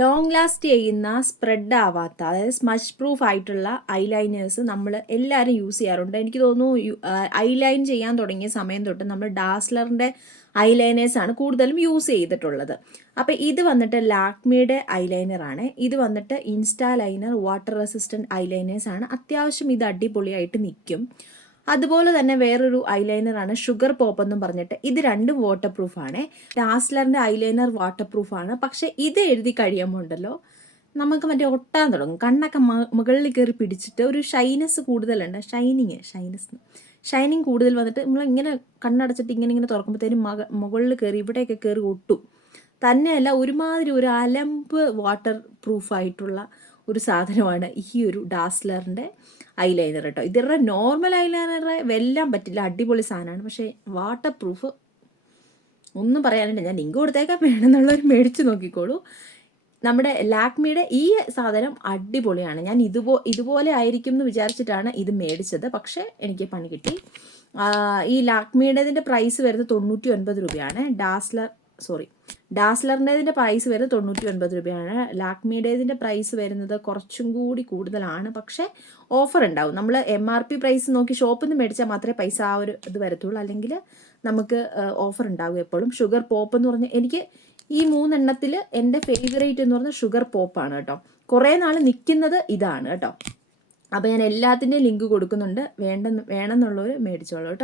Long last ചെയ്യുന്ന spread ആവാത്ത അതായത് സ്മച്ച് പ്രൂഫ് ആയിട്ടുള്ള ഐലൈനേഴ്സ് നമ്മൾ എല്ലാവരും യൂസ് ചെയ്യാറുണ്ട്. എനിക്ക് തോന്നുന്നു ഐലൈൻ ചെയ്യാൻ തുടങ്ങിയ സമയം തൊട്ട് നമ്മൾ ഡാസ്ലറിൻ്റെ ഐലൈനേഴ്സാണ് കൂടുതലും യൂസ് ചെയ്തിട്ടുള്ളത്. അപ്പോൾ ഇത് വന്നിട്ട് ലാക്മിയുടെ ഐലൈനറാണ്. ഇത് വന്നിട്ട് ഇൻസ്റ്റാ ലൈനർ വാട്ടർ റെസിസ്റ്റൻറ്റ് ഐലൈനേഴ്സാണ്. അത്യാവശ്യം ഇത് അടിപൊളിയായിട്ട് നിൽക്കും. അതുപോലെ തന്നെ വേറൊരു ഐലൈനറാണ് ഷുഗർ പോപ്പ് എന്നും പറഞ്ഞിട്ട്. ഇത് രണ്ടും വാട്ടർ പ്രൂഫാണ്. ഡാസ്ലറിൻ്റെ ഐലൈനർ വാട്ടർ പ്രൂഫാണ്. പക്ഷേ ഇത് എഴുതി കഴിയുമ്പോൾ ഉണ്ടല്ലോ നമുക്ക് മറ്റേ ഒട്ടാൻ തുടങ്ങും. കണ്ണൊക്കെ മുകളിൽ കയറി പിടിച്ചിട്ട് ഒരു ഷൈനസ് കൂടുതലുണ്ട്. ഷൈനിങ് കൂടുതൽ വന്നിട്ട് നമ്മളിങ്ങനെ കണ്ണടച്ചിട്ട് ഇങ്ങനെ തുറക്കുമ്പോഴത്തേനും മുകളിൽ കയറി ഇവിടെയൊക്കെ കയറി ഒട്ടും. തന്നെയല്ല ഒരുമാതിരി ഒരു അലമ്പ് വാട്ടർ പ്രൂഫായിട്ടുള്ള ഒരു സാധനമാണ് ഈ ഒരു ഡാസ്ലറിൻ്റെ ഐലൈനർ കേട്ടോ. ഇവരുടെ നോർമൽ ഐലൈനർ വെല്ലാൻ പറ്റില്ല, അടിപൊളി സാധനമാണ്. പക്ഷേ വാട്ടർ പ്രൂഫ് ഒന്നും പറയാനുണ്ട്. ഞാൻ ലിങ്ക് കൊടുത്തേക്കാൻ വേണമെന്നുള്ളവർ മേടിച്ച് നോക്കിക്കോളൂ. നമ്മുടെ ലാക്മിയുടെ ഈ സാധനം അടിപൊളിയാണ്. ഞാൻ ഇതുപോലെ ആയിരിക്കും എന്ന് വിചാരിച്ചിട്ടാണ് ഇത് മേടിച്ചത്. പക്ഷേ എനിക്ക് പണി കിട്ടി. ഈ ലാക്മിയുടേതിൻ്റെ പ്രൈസ് വരുന്നത് 99 രൂപയാണ്. ഡാസ്ലറിൻ്റെതിൻ്റെ പ്രൈസ് വരുന്നത് 99 രൂപയാണ്. ലാക്മിയുടേതിൻ്റെ പ്രൈസ് വരുന്നത് കുറച്ചും കൂടി കൂടുതലാണ്. പക്ഷേ ഓഫർ ഉണ്ടാവും. നമ്മൾ MRP പ്രൈസ് നോക്കി ഷോപ്പിൽ നിന്ന് മേടിച്ചാൽ മാത്രമേ പൈസ ആ ഒരു ഇത് വരത്തുള്ളൂ. അല്ലെങ്കിൽ നമുക്ക് ഓഫർ ഉണ്ടാകും എപ്പോഴും. ഷുഗർ പോപ്പ് എന്ന് പറഞ്ഞാൽ എനിക്ക് ഈ 3 എണ്ണത്തിൽ എൻ്റെ ഫേവറേറ്റ് എന്ന് പറഞ്ഞാൽ ഷുഗർ പോപ്പാണ് കേട്ടോ. കുറേ നാൾ നിൽക്കുന്നത് ഇതാണ് കേട്ടോ. അപ്പോൾ ഞാൻ എല്ലാത്തിൻ്റെയും ലിങ്ക് കൊടുക്കുന്നുണ്ട്. വേണമെന്നുള്ളവർ മേടിച്ചോളൂ കേട്ടോ.